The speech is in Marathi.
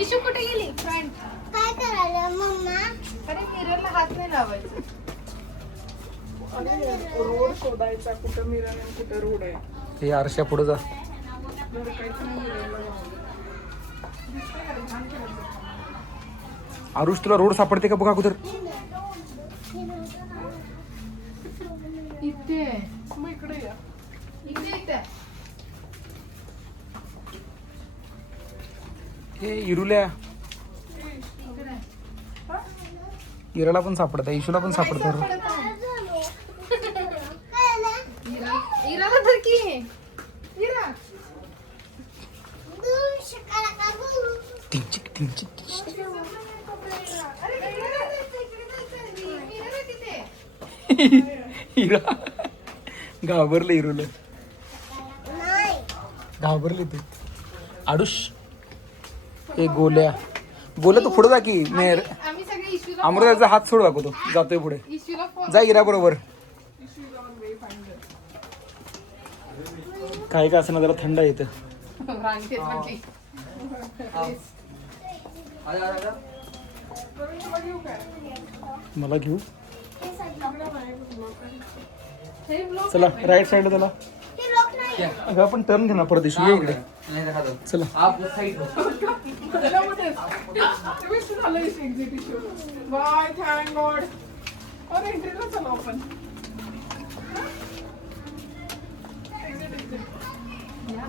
इशू कुठे गेली फ्रेंड? काय करायला मम्मा? अरे मिररला हात नाही लावायचा. अरे रोड शोधायचा, कुठं मिरर आहे कुठं रोड आहे. हे आरशा पुढे जा. बरं, काहीच नाही मिररला जाऊन. दिसतंय का रे? छान केलं. आरुष तुला रोड सापडते का बघा अगोदर. इथे मग इकडे या. इथे हे इरुल्या इराला पण सापडत आहे, इशूला पण सापडत आहे. इराला तर की इरा टिंचिक टिंचिक टिंचिक. इरा घाबरले इरुला, घाबरले ते. आडुश ए गोल्या गोल्या तू पुढे जा की. मेर आम्ही सगळे इशूला अमृताचा हात सोड दाखवतो, जातोय पुढे. इशूला फोन जा इरा बरोबर. काही का असं जरा थंड येतं. रांगेत म्हटली. मला घेऊ. हे ब्लॉग चला राईट साईडला चला. अगं आपण टर्न घेणार परत इशू इकडे. चला बाय, थँक गॉड. और एंट्रीला चला आपण. या.